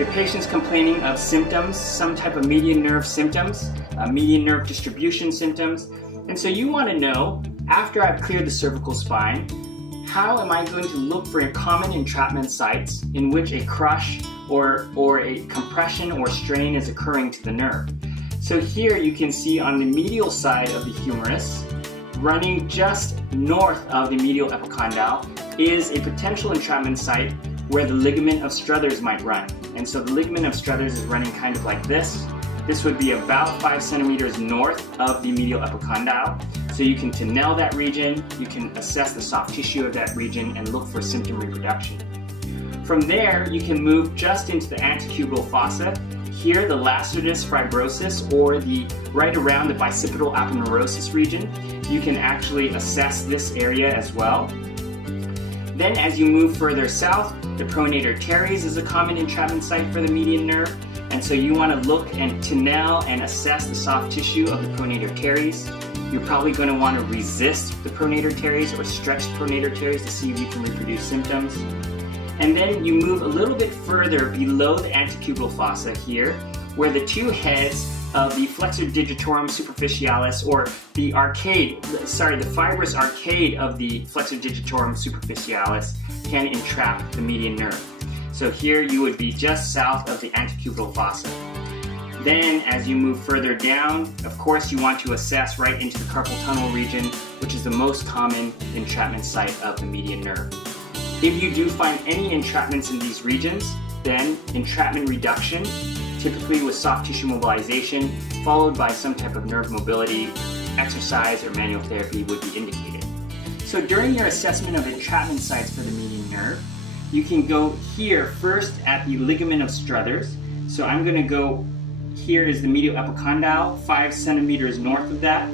If a patient's complaining of symptoms, some type of median nerve symptoms, median nerve distribution symptoms, and so you want to know, after I've cleared the cervical spine, how am I going to look for common entrapment sites in which a crush or a compression or strain is occurring to the nerve. So here you can see on the medial side of the humerus, running just north of the medial epicondyle, is a potential entrapment site where the ligament of Struthers might run. And so the ligament of Struthers is running kind of like this. This would be about 5 centimeters north of the medial epicondyle. So you can Tinel that region, you can assess the soft tissue of that region and look for symptom reproduction. From there, you can move just into the antecubital fossa. Here, the lacertus fibrosus, or the right around the bicipital aponeurosis region. You can actually assess this area as well. Then as you move further south, the pronator teres is a common entrapment site for the median nerve. And so you want to look and Tinel and assess the soft tissue of the pronator teres. You're probably going to want to resist the pronator teres or stretch the pronator teres to see if you can reproduce symptoms. And then you move a little bit further below the antecubital fossa here, where the two heads of the flexor digitorum superficialis, or the fibrous arcade of the flexor digitorum superficialis can entrap the median nerve. So here you would be just south of the antecubital fossa. Then as you move further down, of course you want to assess right into the carpal tunnel region, which is the most common entrapment site of the median nerve. If you do find any entrapments in these regions, then entrapment reduction, typically with soft tissue mobilization, followed by some type of nerve mobility, exercise, or manual therapy would be indicated. So during your assessment of entrapment sites for the median nerve, you can go here first at the ligament of Struthers. So I'm going to go, here is the medial epicondyle, 5 centimeters north of that,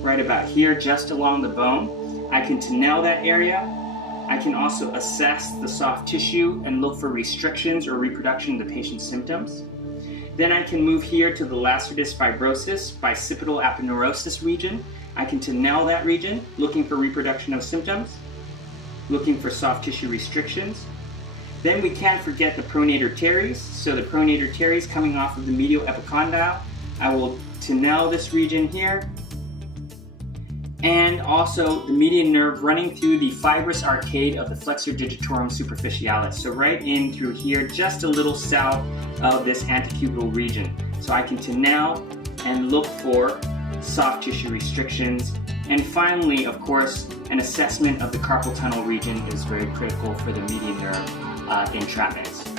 right about here, just along the bone. I can Tinel that area. I can also assess the soft tissue and look for restrictions or reproduction of the patient's symptoms. Then I can move here to the lacertus fibrosus, bicipital aponeurosis region. I can Tinel that region, looking for reproduction of symptoms, looking for soft tissue restrictions. Then we can't forget the pronator teres. So the pronator teres coming off of the medial epicondyle. I will Tinel this region here. And also the median nerve running through the fibrous arcade of the flexor digitorum superficialis. So right in through here, just a little south of this antecubital region. So I can Tinel and look for soft tissue restrictions. And finally, of course, an assessment of the carpal tunnel region is very critical for the median nerve entrapments.